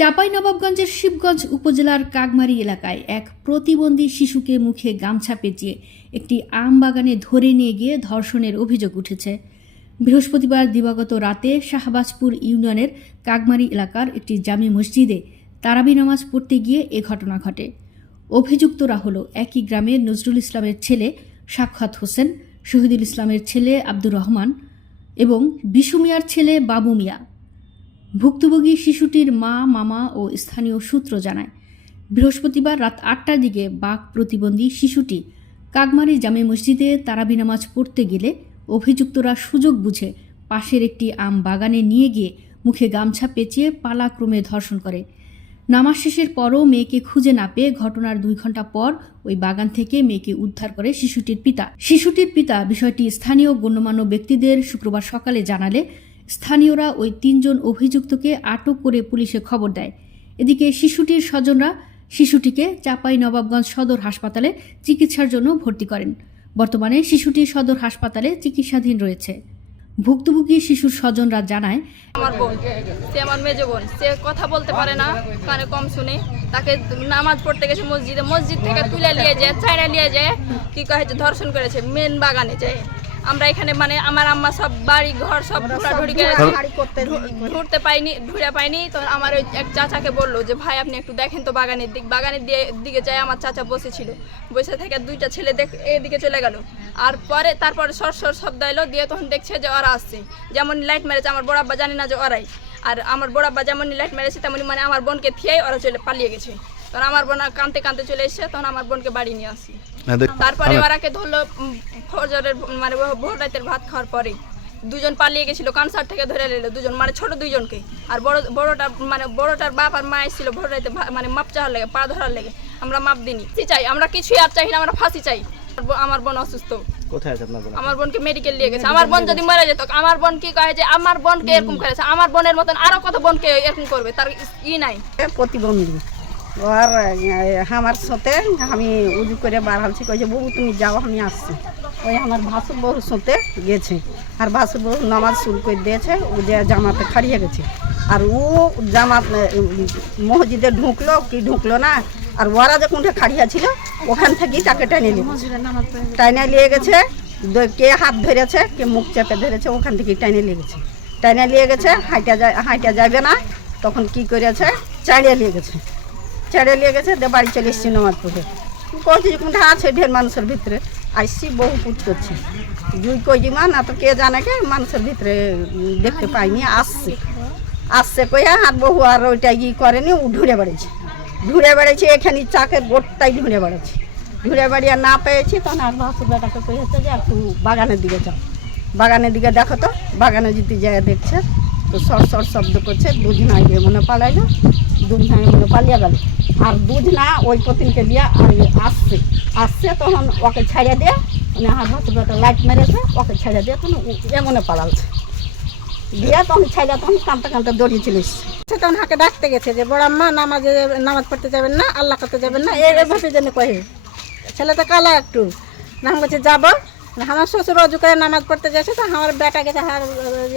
চাঁপাইনবাবগঞ্জের শিবগঞ্জ উপজেলার কাকমারি এলাকায় এক প্রতিবন্ধী শিশুকে মুখে গামছা পেঁচিয়ে একটি আম বাগানে ধরে নিয়ে গিয়ে ধর্ষণের অভিযোগ উঠেছে। বৃহস্পতিবার দিবাগত রাতে শাহবাজপুর ইউনিয়নের কাকমারি এলাকার একটি জামি মসজিদে তারাবি নামাজ পড়তে গিয়ে এ ঘটনা ঘটে। অভিযুক্তরা হল একই গ্রামের নজরুল ইসলামের ছেলে সাক্ষাৎ হোসেন, শহীদুল ইসলামের ছেলে আব্দুর রহমান এবং বিশু মিয়ার ছেলে বাবু মিয়া। ভুক্তভোগী শিশুটির মা, মামা ও স্থানীয় সূত্র জানায়, বৃহস্পতিবার রাত আটটার দিকে বাঘ প্রতিবন্ধী শিশুটি কাকমারি জামে মসজিদে তারাবি নামাজ পড়তে গেলে অভিযুক্তরা সুযোগ বুঝে পাশের একটি আম বাগানে নিয়ে গিয়ে মুখে গামছা পেঁচিয়ে পালাক্রমে ধর্ষণ করে। নামাজ শেষের পরও মেয়েকে খুঁজে না পেয়ে ঘটনার দুই ঘণ্টা পর ওই বাগান থেকে মেয়েকে উদ্ধার করে শিশুটির পিতা। শিশুটির পিতা বিষয়টি স্থানীয় গণ্যমান্য ব্যক্তিদের শুক্রবার সকালে জানালে স্থানীয়রা ওই তিনজন অভিযুক্তকে আটক করে পুলিশে খবর দেয়। এদিকে শিশুটির স্বজনরা শিশুটিকে চাপাই নবাবগঞ্জ সদর হাসপাতালে চিকিৎসার জন্য ভর্তি করেন। বর্তমানে শিশুটি সদর হাসপাতালে চিকিৎসাধীন রয়েছে। ভুক্তভোগী শিশুর স্বজনরা জানায়, আমার বোন, সে আমার মেজ বোন, সে কথা বলতে পারে না, কানে কম শুনে। তাকে নামাজ পড়তে গেছে মসজিদে, মসজিদ থেকে তুলে নিয়ে যায় চাইনা নিয়ে যায়। কি কয়েছে ধর্ষণ করেছে, মেন বাগানে যায়। আমরা এখানে মানে আমার আম্মা সব বাড়ি ঘর সব ঘোরাঘুরি করে ঘুরতে পাইনি ঘুরে পাইনি। তো আমার ওই এক চাচাকে বলল যে ভাই আপনি একটু দেখেন তো বাগানের দিক। বাগানের দিকে যায় আমার চাচা বসেছিল। বসে থেকে দুইটা ছেলে দেখ এদিকে চলে গেল। আর পরে তারপরে সর সর শব্দ এলো দিয়ে তখন দেখছে যে ওরা আসছে। যেমন লাইট মেরেছে আমার বড় আব্বা জানি না যে ওরাই। আর আমার বড় আব্বা যেমন লাইট মেরেছে তেমনি মানে আমার বোনকে থিয়েই ওরা চলে পালিয়ে গেছে। তখন আমার বোন কাঁদতে কাঁদতে চলে এসেছে তখন আমার বোনকে বাড়ি নিয়ে আসি। তারপরে ওরাকে ধরলো ফজরের মানে ভোর রাতের ভাত খাওয়ার পরে দুজন পালিয়ে গেছিল কানসার থেকে ধরে নিল দুজন মানে ছোট দুইজনকে। আর বড় বড়টা মানে বড়টার বাপ আর মা এসেছিল ভোর রাতে মানে মাপ চাওয়ার লেগে পা ধরার লেগে। আমরা মাপ দিনি কি চাই আমরা কিছুই আর চাই না আমরা ফাঁসি চাই। আমার বোন অসুস্থ। কোথায় আছে আপনার বোন? আমার বোনকে মেডিকেল নিয়ে গেছে। আমার বোন যদি মরে যেত আমার বোন কি কয়ে যে আমার বোনকে এরকম করেছে? আমার বোনের মতন আরও কত বোনকে এরকম করবে? তার ই নাই। প্রতিবন্ধী। আর আমার সাথে আমি উজু করে বার হালছি কয়েছে বউ তুমি যাও আমি আসছি। ওই আমার ভাসুর বউর সাথে গেছে। আর ভাসুর বউ নামাজ শুরু করে দিয়েছে ও যে জামাতে খাড়িয়ে গেছে। আর ও জামাত মসজিদে ঢুকলো কি ঢুকলো না আর ওরা যখন খাড়িয়া ছিল ওখান থেকেই তাকে টেনে নিয়ে গেছে। টাইনে নিয়ে গেছে কে হাত ধরেছে কে মুখ চেপে ধরেছে ওখান থেকে টাইনে নিয়ে গেছে। টাইনে নিয়ে গেছে হাইটা যায় হাইটা যাবে না তখন কি করেছে চাড়িয়ে নিয়ে গেছে। ছেড়ে নিয়ে গেছে, দিয়ে বাড়ি চলে এসেছি নমাজপুরে কইছি কোনটা আছে ঢের মানুষের ভিতরে। আইসি বহু পুট করছে। দুই কইজি মা, না তো কে জানে কে, মানুষের ভিতরে দেখতে পাইনি, আসছে। আসছে কইয়া আর বহু আর ওইটা ই করেনি, ও ঘুরে বেড়েছে। ঘুরে বেড়েছে, এখানে চাকের গোটটাই ঘুরে বেড়েছে। ঘুরে বেড়িয়ে না পেয়েছি, তখন আর ভাসুর বেটাকে কইছে যে, একটু বাগানের দিকে যাও। বাগানের দিকে দেখো তো, বাগানে যদি যায় দেখছে, তো সর সর শব্দ করছে দুদিন গিয়ে মনে পালাইলো। দুধ না মনে পালিয়ে গেল। আর দুধ না ওই পতিনকে দিয়ে আর আসছে। আসছে তখন ওকে ছেড়ে দিয়ে মানে হাতে একটা লাইট মেরেছে, ওকে ছেড়ে দিয়ে তখন এমনে পালালছে। দিয়ে তখন ছেড়ে তখন কাঁদতে কাঁদতে দৌড়িয়ে চলে সে তখন হাকে ডাকতে গেছে যে, বড় আম্মা, নামাজে, নামাজ পড়তে যাবেন না, আল্লাহ করতে যাবেন না এভাবে যেন কহে ছেলেটা কালা একটু। না, আমি যাব। আমার শ্বশুর অজু করে নামাজ পড়তে যাচ্ছে, তো আমার বেটা গেছে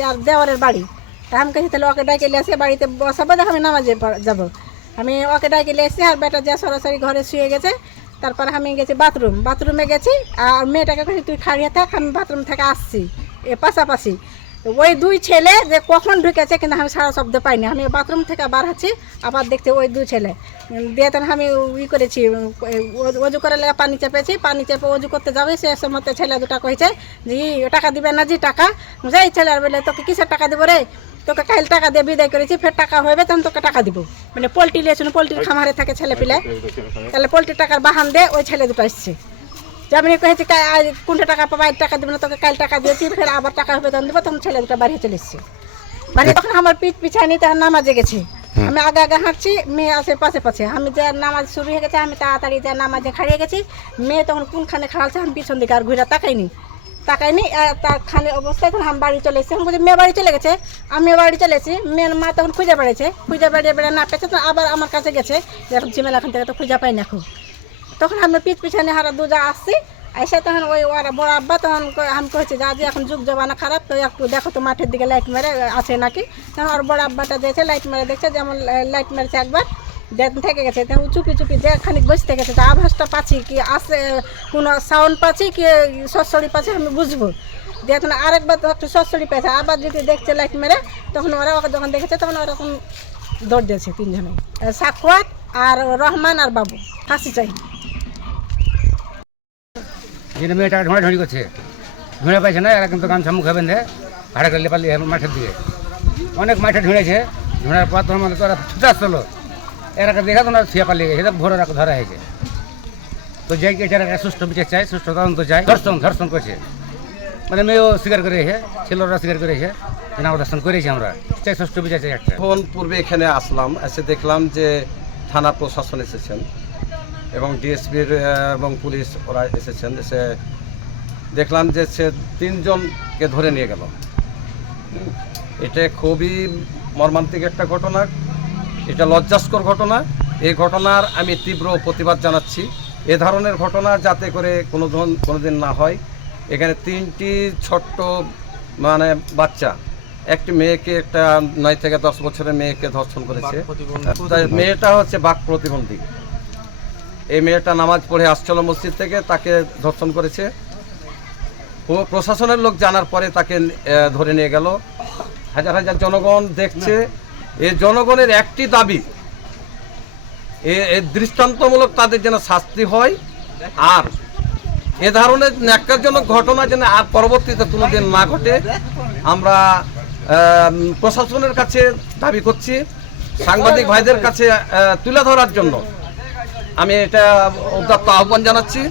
আর দেওয়ারের বাড়ি। তা আমি কাছে তাহলে ওকে ডাকে এসে বাড়িতে বসাবো দেখ আমি নামাজে যাব। আমি ওকে ডাকে এসেছি আর বেটা যা সরাসরি ঘরে শুয়ে গেছে, তারপর আমি গেছি বাথরুম। বাথরুমে গেছি, আর মেয়েটাকে কাছে তুই খাড়িয়ে থাক, আমি বাথরুম থেকে আসছি। এ পাশাপাশি তো ওই দুই ছেলে যে কখন ঢুকেছে কিন্তু আমি সারা শব্দ পাইনি। আমি বাথরুম থেকে বার হচ্ছি আবার দেখছি ওই দুই ছেলে। দিয়ে তখন আমি ই করেছি অজু করে লেগে পানি চেপেছি পানি চেপে অজু করতে যাবে সে সময় ছেলে দুটা কইছে যে ই টাকা দিবে না জি টাকা। যাই ছেলে বলে তোকে কিসের টাকা দিব রে? তোকে কাল টাকা দিয়ে বিদায় করেছি ফের টাকা হবে তখন তোকে টাকা দিব। মানে পোলট্রি লিয়েছিল পোলট্রির খামারে থাকে ছেলে পিলে। তাহলে পোলট্রির টাকার বাহান দিয়ে ওই ছেলে দুটো এসছে। যেমনি কহেছি কোনটা টাকা পাবা? আজ টাকা দিব না তোকে কাল টাকা দিয়েছি ফের আবার টাকা হবে তখন দেবো তখন ছেলে দুটো বাড়ি চলে এসছে। বাড়ি তখন আমার পিঠ পিছানি তখন নামাজে গেছে আমি আগে আগে হাঁটছি মেয়ে আছে পাশে পাশে। আমি যে নামাজ শুরু হয়ে গেছে আমি তাড়াতাড়ি যে নামাজে খাড়িয়ে গেছি মেয়ে তখন কোনখানে খাড়াচ্ছে আমি পিছন দিকে আর ঘুরে তাকাইনি। তাকাইনি তার খানে অবস্থায় তখন আমি বাড়ি চলে এসেছি। আমি বলছি মেয়ে বাড়ি চলে গেছে? আমি বাড়ি চলে এসেছি। মেয়ের মা তখন খুঁজে বেড়েছে খুঁজে বেড়িয়ে বেড়ে না পেয়েছে তো আবার আমার কাছে গেছে। যে এখন জিমেল এখান থেকে তো খুঁজে পাই না এখন। তখন আমি পিছ পিছনে হারা দুজা আসছি এসে তখন ওই ওরা বড় আব্বা তখন আমি কইছি, যে আজ এখন যুগ জমানা খারাপ, তো একটু দেখো তো মাঠের দিকে লাইট মেরে আছে নাকি? তখন ওর বড় আব্বাটা দিয়েছে লাইট মেরে দেখছে, যেমন লাইট মেরেছে একবার থেকে গেছে, তখন চুপি চুপি যে খানিক বসে থেকেছে তো আভাসটা পাচ্ছি কি আসে কোনো সাউন্ড পাচ্ছি কি, সরসরি পাচ্ছি আমি বুঝব। দিয়ে তখন আরেকবার একটু সরসরি পেয়েছে, আবার যদি দেখছে লাইট মেরে, তখন ওরা ওকে যখন দেখেছে, তখন ওরকম দৌড় দিয়েছে তিনজনে সাক্ষাৎ আর রহমান আর বাবু, ফাঁসি চাই। যেটা মেয়েটা ঢোঁড়াঢুঁড়ি করছে। ঢুঁড়ে পাইছে না, এরা কিন্তু গামছা মুখে বেঁধে ভাড়া করলে পারলি মাঠের দিকে। অনেক মাঠে ঢুঁড়েছে। ঢুঁড়ার পর তোমার মধ্যে তোরা ছুটে আসলো এরাকে দেখা তোমরা শুয়ে পালিয়ে গেছে। এটা ভোরে রাখা ধরা হয়েছে। তো যাই একটা সুষ্ঠু বিচার চাই সুষ্ঠু তদন্ত চাই ধর্ষণ ধর্ষণ করছে। মানে মেয়েও স্বীকার করেছে ছেলেরা স্বীকার করেছে যে না ধর্ষণ করেছি আমরা। চাই সুষ্ঠু বিচার চাই একটা। পূর্বে এখানে আসলাম, এসে দেখলাম যে থানা প্রশাসন এসেছেন। এবং ডিএসপির এবং পুলিশ ওরা এসেছেন এসে দেখলাম যে সে তিনজনকে ধরে নিয়ে গেল। এটা খুবই মর্মান্তিক একটা ঘটনা এটা লজ্জাস্কর ঘটনা। এই ঘটনার আমি তীব্র প্রতিবাদ জানাচ্ছি। এ ধরনের ঘটনা যাতে করে কোনো কোনোদিন না হয় এখানে তিনটি ছোট্ট মানে বাচ্চা একটি মেয়েকে একটা নয় থেকে দশ বছরের মেয়েকে ধর্ষণ করেছে। মেয়েটা হচ্ছে বাক প্রতিবন্ধী। এই মেয়েটা নামাজ পড়ে আসছিল মসজিদ থেকে, তাকে ধর্ষণ করেছে। ও প্রশাসনের লোক জানার পরে তাকে ধরে নিয়ে গেল। হাজার হাজার জনগণ দেখছে। এই জনগণের একটি দাবি, এ- দৃষ্টান্তমূলক তাদের যেন শাস্তি হয়, আর এ ধরনের ন্যাক্কারজনক ঘটনা যেন আর পরবর্তীতে কোনোদিন না ঘটে, আমরা প্রশাসনের কাছে দাবি করছি, সাংবাদিক ভাইদের কাছে তুলে ধরার জন্য। আমি এটা উদ্যত্ত আহ্বান জানাচ্ছি।